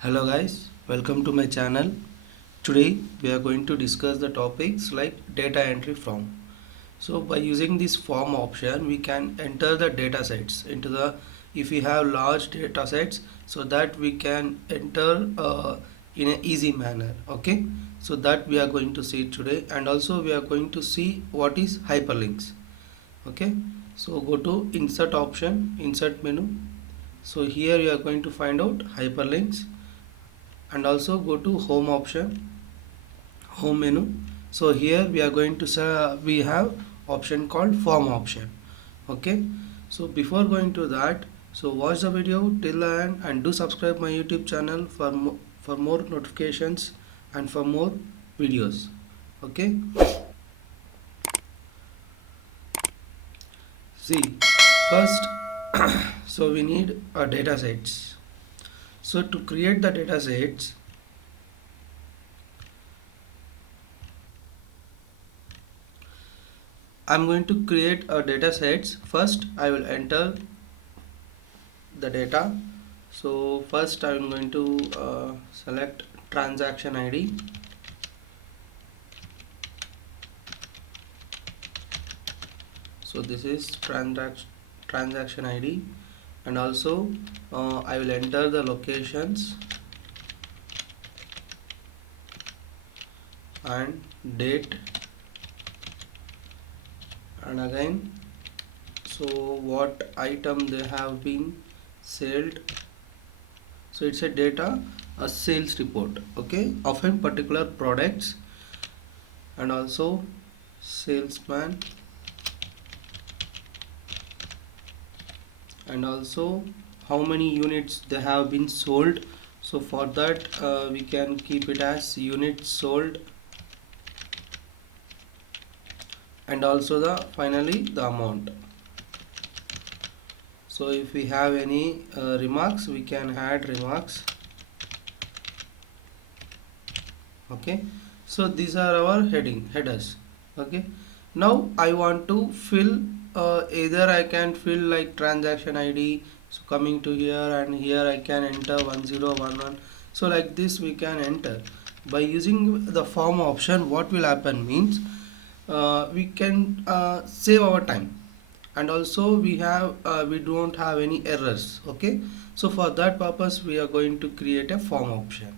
Hello guys, welcome to my channel. Today we are going to discuss the topics like data entry form. So by using this form option we can enter the data sets into the if we have large data sets so that we can enter in an easy manner. Okay, so that we are going to see today, and also we are going to see what is hyperlinks. Okay, so go to insert option, insert menu. So here you are going to find out hyperlinks, and also go to home option, home menu. So here we are going to we have option called form option. Okay, so before going to that, so watch the video till the end and do subscribe my YouTube channel for for more notifications and for more videos. Okay, see, first so we need a data sets. So to create the data sets, I'm going to create a data sets. First I will enter the data. So first I'm going to select transaction ID. So this is transaction ID, and also I will enter the locations and date, and again so what item they have been sold. So it's a data, a sales report, okay, of a particular products, and also salesman, and also how many units they have been sold. So for that we can keep it as units sold, and also the finally the amount. So if we have any remarks, we can add remarks. Okay, so these are our headers. Okay, now I want to fill either I can fill like transaction ID. So coming to here, and here I can enter 1011. So like this we can enter by using the form option. What will happen means we can save our time, and also we don't have any errors. Okay, so for that purpose we are going to create a form option.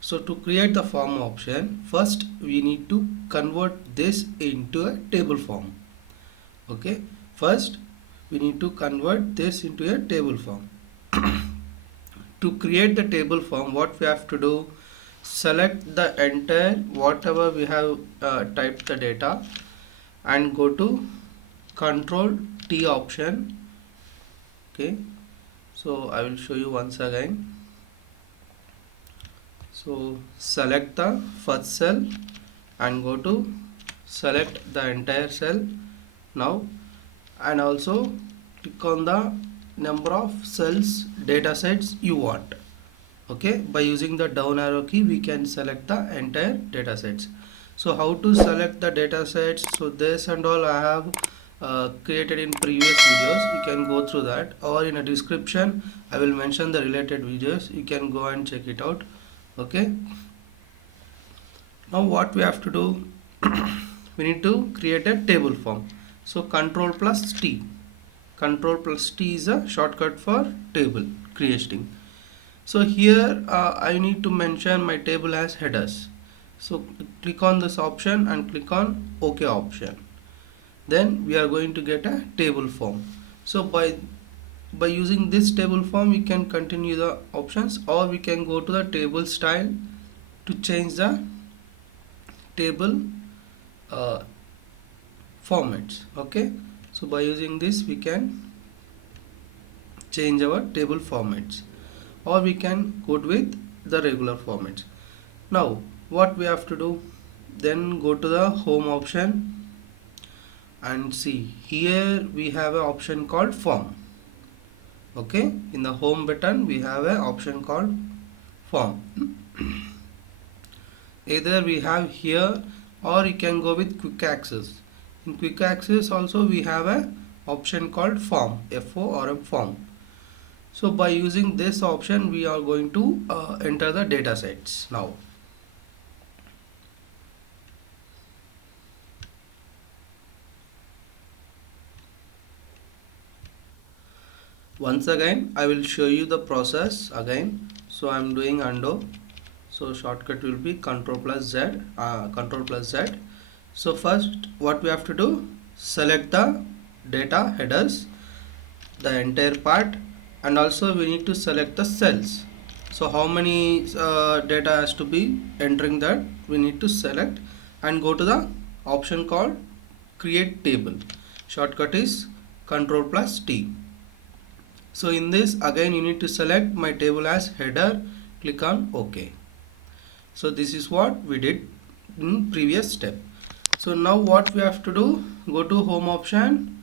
So to create the form option, first we need to convert this into a table form. Okay, first we need to convert this into a table form. To create the table form, what we have to do, select the entire whatever we have typed the data, and go to control T option. Okay, so I will show you once again. So select the first cell and go to select the entire cell now, and also click on the number of cells data sets you want. Okay, by using the down arrow key we can select the entire data sets. So how to select the data sets, so this and all I have created in previous videos. You can go through that, or in a description I will mention the related videos. You can go and check it out. Okay, now what we have to do, we need to create a table form. So control plus T, control plus T is a shortcut for table creating. So here I need to mention my table as headers. So click on this option and click on OK option. Then we are going to get a table form. So by using this table form we can continue the options, or we can go to the table style to change the table uh, formats. Okay, so by using this we can change our table formats, or we can go with the regular formats. Now what we have to do, then go to the home option, and see here we have an option called form. Okay, in the home button we have an option called form. Either we have here, or you can go with quick access. In quick access also we have a option called form, FORM form. So by using this option we are going to enter the data sets now. Once again I will show you the process again. So I am doing undo. So shortcut will be control plus Z. So first what we have to do, select the data headers, the entire part, and also we need to select the cells. So how many data has to be entering, that we need to select, and go to the option called create table. Shortcut is control plus T. So in this again you need to select my table as header, click on OK. So this is what we did in previous step. So now what we have to do, go to home option,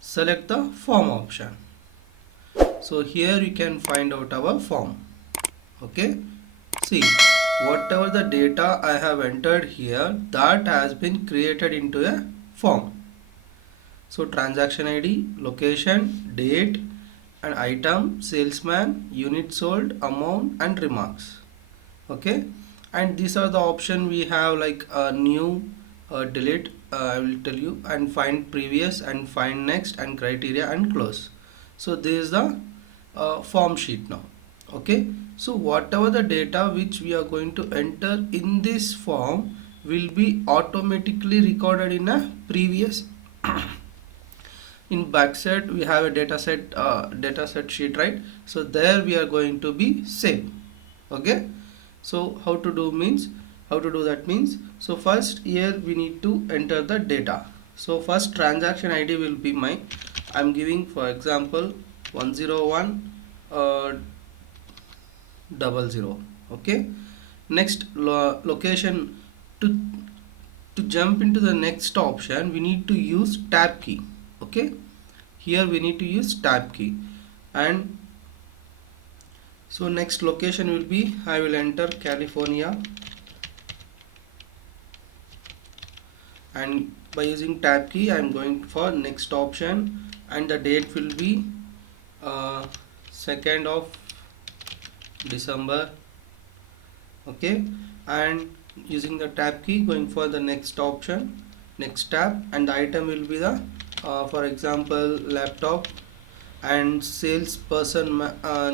select the form option. So here you can find out our form. Okay, see, whatever the data I have entered here, that has been created into a form. So transaction ID, location, date, and item, salesman, unit sold, amount, and remarks. Okay, and these are the option we have, like new, delete, I will tell you, and find previous, and find next, and criteria, and close. So this is the form sheet now. Okay, so whatever the data which we are going to enter in this form will be automatically recorded in a previous in backside we have a dataset sheet, right? So there we are going to be same. Okay, so how to do that means, so first here we need to enter the data. So first transaction ID will be my, I'm giving for example 101 00. Okay, next location, to jump into the next option we need to use tab key. Okay, here we need to use tab key, and so next location will be, I will enter California, and by using tab key I am going for next option, and the date will be 2nd of December. Okay, and using the tab key going for the next option, next tab, and the item will be the for example laptop, and salesperson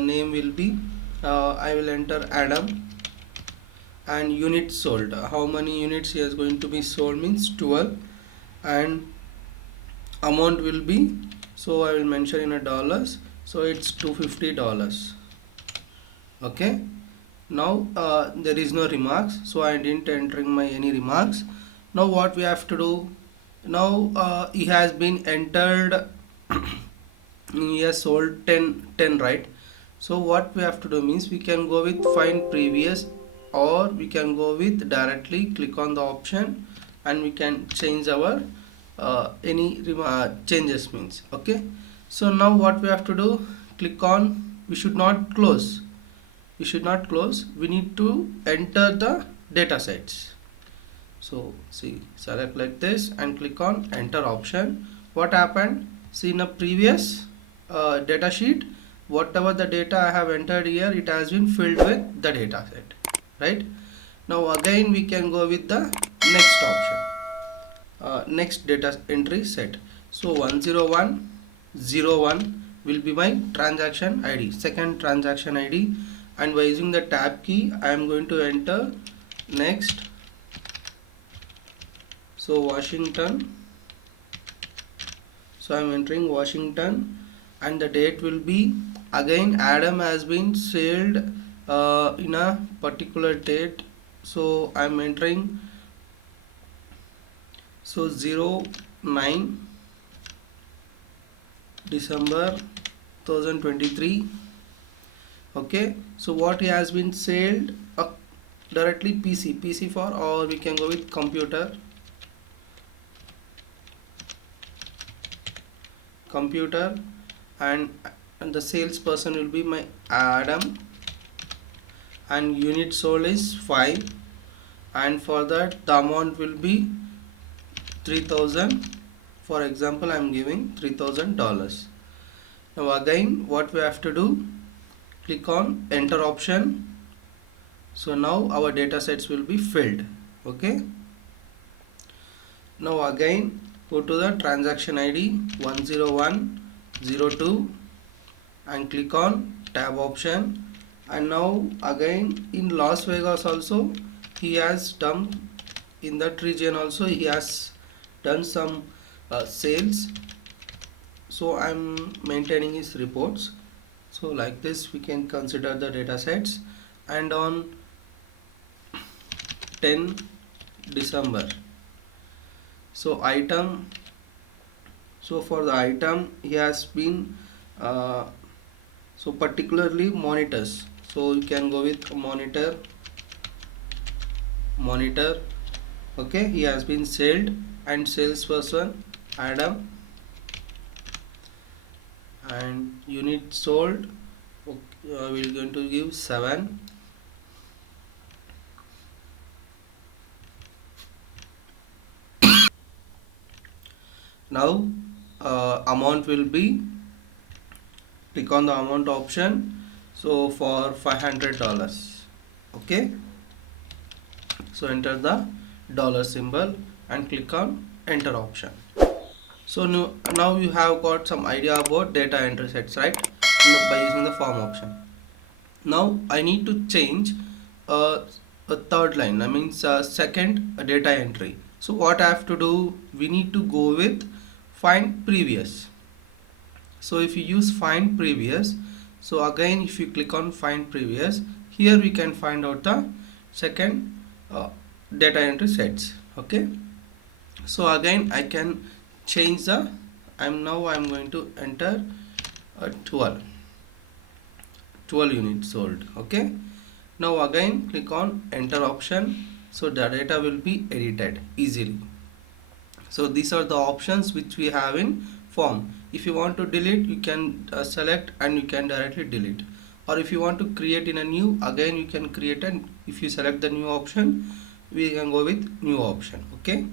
name will be I will enter Adam, and unit sold, how many units he is going to be sold means 12, and amount will be, so I will mention in a dollars, so it's $250. Okay, now there is no remarks, so I didn't entering my any remarks. Now what we have to do, now he has been entered he has sold 10, right? So what we have to do means, we can go with find previous, or we can go with directly click on the option, and we can change our any changes means. Okay, so now what we have to do, click on, we should not close, we need to enter the data sets. So see, select like this and click on enter option. What happened, see in a previous data sheet, whatever the data I have entered here, it has been filled with the data set, right? Now again we can go with the next option, next data entry set. So 10101 will be my transaction ID, second transaction ID, and by using the tab key I am going to enter next. So Washington, so I am entering Washington, and the date will be, again Adam has been sold in a particular date, so I am entering, so 09 December 2023. Okay, so what he has been sold, directly PC for, or we can go with computer, and the salesperson will be my Adam, and unit sold is 5, and for that the amount will be 3000. For example I am giving $3000. Now again what we have to do, click on enter option. So now our data sets will be filled. Okay, now again go to the transaction ID 10102 and click on tab option. And now again in Las Vegas also he has done, in that region also he has done some sales, so I'm maintaining his reports. So like this we can consider the data sets. And on 10 December, so item, so for the item he has been so particularly monitors, so you can go with monitor. Okay, he has been sold, and salesperson Adam, and unit sold, okay, we're going to give 7. Now amount will be, click on the amount option, so for $500. Okay, so enter the dollar symbol and click on enter option. So now you have got some idea about data entry sets, right, by using the form option. Now I need to change uh, a third line, I mean second data entry. So what I have to do, we need to go with find previous. So if you use find previous, so again if you click on find previous, here we can find out the second data entry sets. Okay, so again I can change the, I'm going to enter 12 units sold. Okay, now again click on enter option, so the data will be edited easily. So these are the options which we have in form. If you want to delete, you can select and you can directly delete, or if you want to create in a new, again you can create, and if you select the new option we can go with new option. Okay,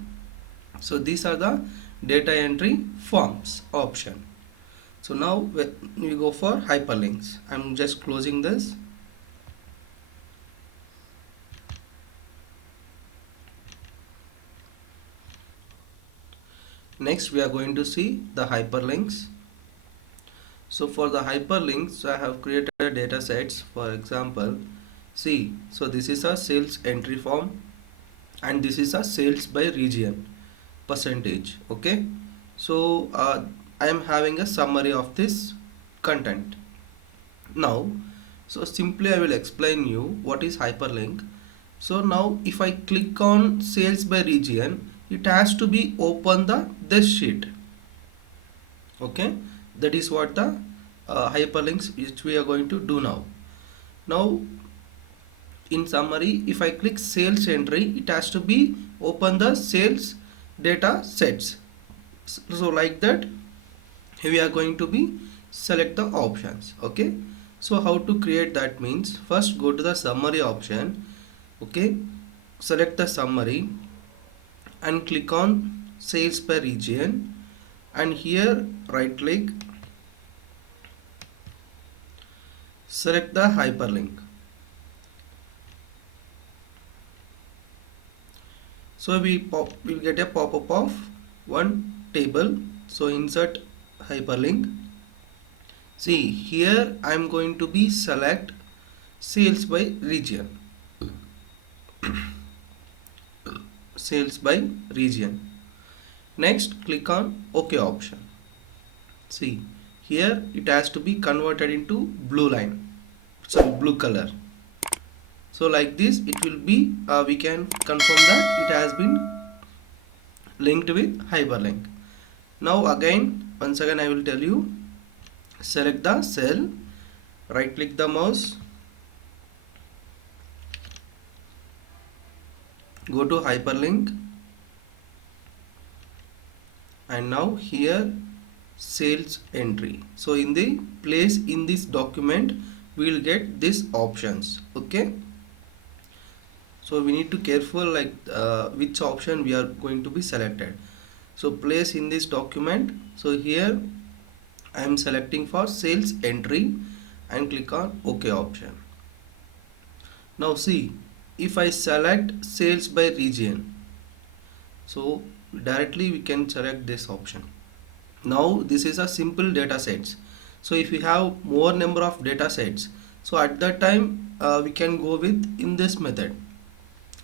so these are the data entry forms option. So now we go for hyperlinks. I'm just closing this. Next we are going to see the hyperlinks. So for the hyperlinks I have created data sets. For example, see, so this is a sales entry form and this is a sales by region percentage. Okay, so I am having a summary of this content. Now, so simply I will explain you what is hyperlink. So now if I click on sales by region, it has to be open this sheet. Okay, that is what the hyperlinks which we are going to do now. Now in summary, if I click sales entry, it has to be open the sales data sets. So like that we are going to be select the options. Okay, so how to create that means, first go to the summary option. Okay, select the summary and click on sales per region, and here right click, select the hyperlink. So we'll get a pop-up of one table. So insert hyperlink. See here I'm going to be select sales by region. Sales by region. Next click on OK option. See here it has to be converted into blue line, sorry, blue color. So like this it will be, we can confirm that it has been linked with hyperlink. Now again, once again I will tell you, select the cell, right click the mouse, go to hyperlink, and now here sales entry. So in the place in this document we will get these options. Okay, so we need to careful like which option we are going to be selected. So place in this document, so here I am selecting for sales entry and click on OK option. Now see, if I select sales by region, so directly we can select this option. Now this is a simple data sets. So if we have more number of data sets, so at that time we can go with in this method.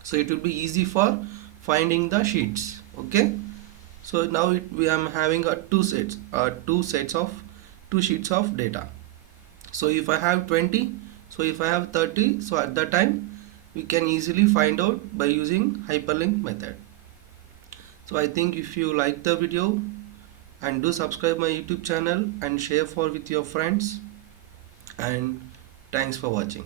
So it will be easy for finding the sheets. Okay. So now we am having a two sheets of data. So if I have 20, so if I have 30, so at that time we can easily find out by using hyperlink method. So I think if you like the video, and do subscribe my YouTube channel and share for with your friends, and thanks for watching.